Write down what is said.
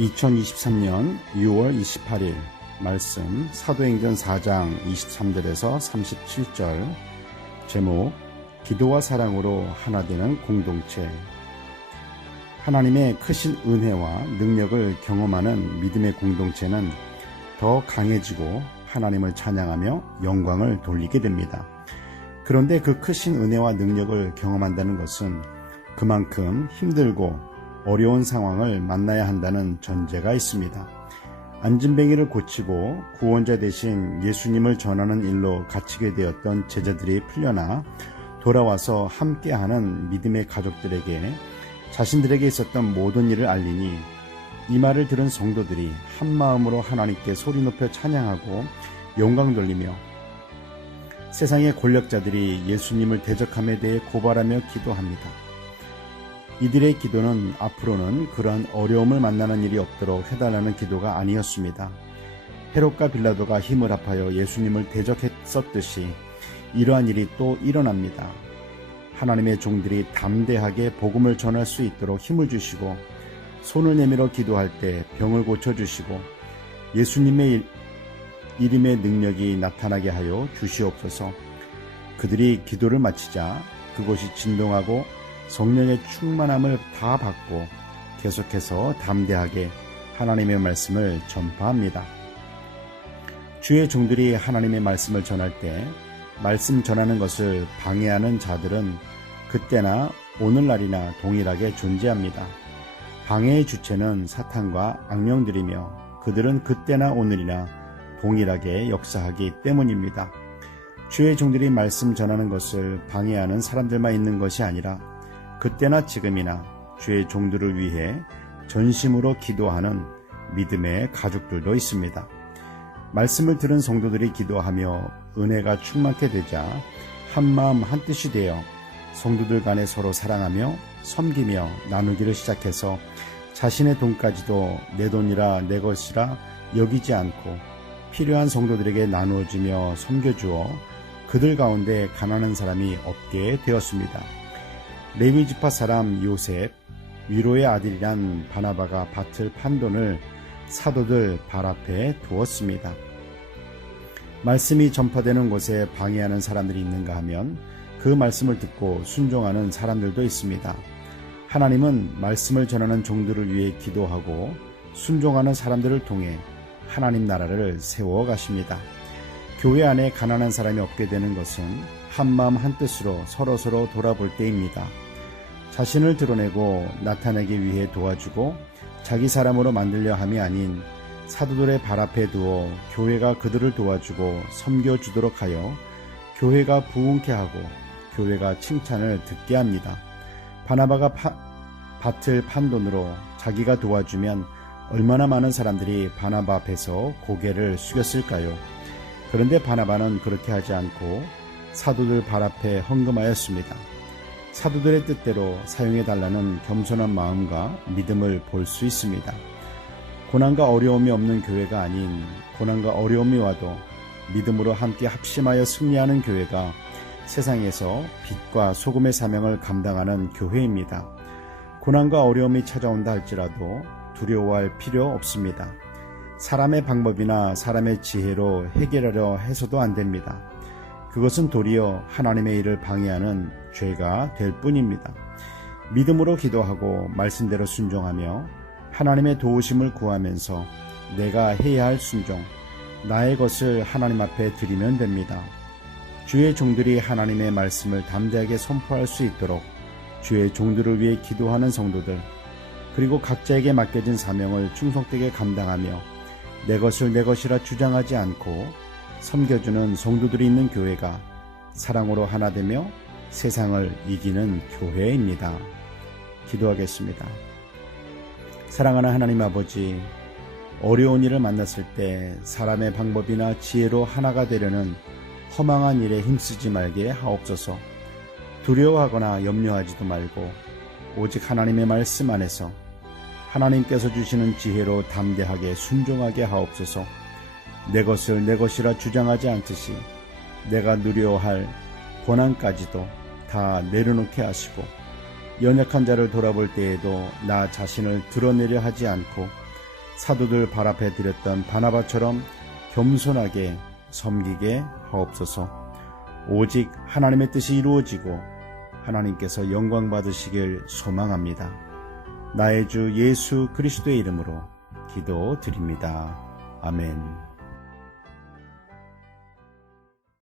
2023년 6월 28일 말씀 사도행전 4장 23절에서 37절 제목 기도와 사랑으로 하나 되는 공동체. 하나님의 크신 은혜와 능력을 경험하는 믿음의 공동체는 더 강해지고 하나님을 찬양하며 영광을 돌리게 됩니다. 그런데 그 크신 은혜와 능력을 경험한다는 것은 그만큼 힘들고 어려운 상황을 만나야 한다는 전제가 있습니다. 안진뱅이를 고치고 구원자 대신 예수님을 전하는 일로 갇히게 되었던 제자들이 풀려나 돌아와서 함께하는 믿음의 가족들에게 자신들에게 있었던 모든 일을 알리니 이 말을 들은 성도들이 한마음으로 하나님께 소리 높여 찬양하고 영광 돌리며 세상의 권력자들이 예수님을 대적함에 대해 고발하며 기도합니다. 이들의 기도는 앞으로는 그러한 어려움을 만나는 일이 없도록 해달라는 기도가 아니었습니다. 헤롯과 빌라도가 힘을 합하여 예수님을 대적했었듯이 이러한 일이 또 일어납니다. 하나님의 종들이 담대하게 복음을 전할 수 있도록 힘을 주시고 손을 내밀어 기도할 때 병을 고쳐주시고 예수님의 이름의 능력이 나타나게 하여 주시옵소서. 그들이 기도를 마치자 그곳이 진동하고 성령의 충만함을 다 받고 계속해서 담대하게 하나님의 말씀을 전파합니다. 주의 종들이 하나님의 말씀을 전할 때 말씀 전하는 것을 방해하는 자들은 그때나 오늘날이나 동일하게 존재합니다. 방해의 주체는 사탄과 악령들이며 그들은 그때나 오늘이나 동일하게 역사하기 때문입니다. 주의 종들이 말씀 전하는 것을 방해하는 사람들만 있는 것이 아니라 그때나 지금이나 주의 종들을 위해 전심으로 기도하는 믿음의 가족들도 있습니다. 말씀을 들은 성도들이 기도하며 은혜가 충만케 되자 한마음 한뜻이 되어 성도들 간에 서로 사랑하며 섬기며 나누기를 시작해서 자신의 돈까지도 내 돈이라 내 것이라 여기지 않고 필요한 성도들에게 나누어주며 섬겨주어 그들 가운데 가난한 사람이 없게 되었습니다. 레위 지파 사람 요셉, 위로의 아들이란 바나바가 밭을 판 돈을 사도들 발 앞에 두었습니다. 말씀이 전파되는 곳에 방해하는 사람들이 있는가 하면 그 말씀을 듣고 순종하는 사람들도 있습니다. 하나님은 말씀을 전하는 종들을 위해 기도하고 순종하는 사람들을 통해 하나님 나라를 세워 가십니다. 교회 안에 가난한 사람이 없게 되는 것은 한마음 한뜻으로 서로서로 돌아볼 때입니다. 자신을 드러내고 나타내기 위해 도와주고 자기 사람으로 만들려 함이 아닌 사도들의 발 앞에 두어 교회가 그들을 도와주고 섬겨주도록 하여 교회가 부흥케 하고 교회가 칭찬을 듣게 합니다. 바나바가 밭을 판 돈으로 자기가 도와주면 얼마나 많은 사람들이 바나바 앞에서 고개를 숙였을까요? 그런데 바나바는 그렇게 하지 않고 사도들 발 앞에 헌금하였습니다. 사도들의 뜻대로 사용해달라는 겸손한 마음과 믿음을 볼 수 있습니다. 고난과 어려움이 없는 교회가 아닌 고난과 어려움이 와도 믿음으로 함께 합심하여 승리하는 교회가 세상에서 빛과 소금의 사명을 감당하는 교회입니다. 고난과 어려움이 찾아온다 할지라도 두려워할 필요 없습니다. 사람의 방법이나 사람의 지혜로 해결하려 해서도 안 됩니다. 그것은 도리어 하나님의 일을 방해하는 죄가 될 뿐입니다. 믿음으로 기도하고 말씀대로 순종하며 하나님의 도우심을 구하면서 내가 해야 할 순종, 나의 것을 하나님 앞에 드리면 됩니다. 주의 종들이 하나님의 말씀을 담대하게 선포할 수 있도록 주의 종들을 위해 기도하는 성도들, 그리고 각자에게 맡겨진 사명을 충성되게 감당하며 내 것을 내 것이라 주장하지 않고 섬겨주는 성도들이 있는 교회가 사랑으로 하나 되며 세상을 이기는 교회입니다. 기도하겠습니다. 사랑하는 하나님 아버지, 어려운 일을 만났을 때 사람의 방법이나 지혜로 하나가 되려는 허망한 일에 힘쓰지 말게 하옵소서. 두려워하거나 염려하지도 말고 오직 하나님의 말씀 안에서 하나님께서 주시는 지혜로 담대하게 순종하게 하옵소서. 내 것을 내 것이라 주장하지 않듯이 내가 누려야 할 고난까지도 다 내려놓게 하시고 연약한 자를 돌아볼 때에도 나 자신을 드러내려 하지 않고 사도들 발 앞에 드렸던 바나바처럼 겸손하게 섬기게 하옵소서. 오직 하나님의 뜻이 이루어지고 하나님께서 영광 받으시길 소망합니다. 나의 주 예수 그리스도의 이름으로 기도드립니다. 아멘.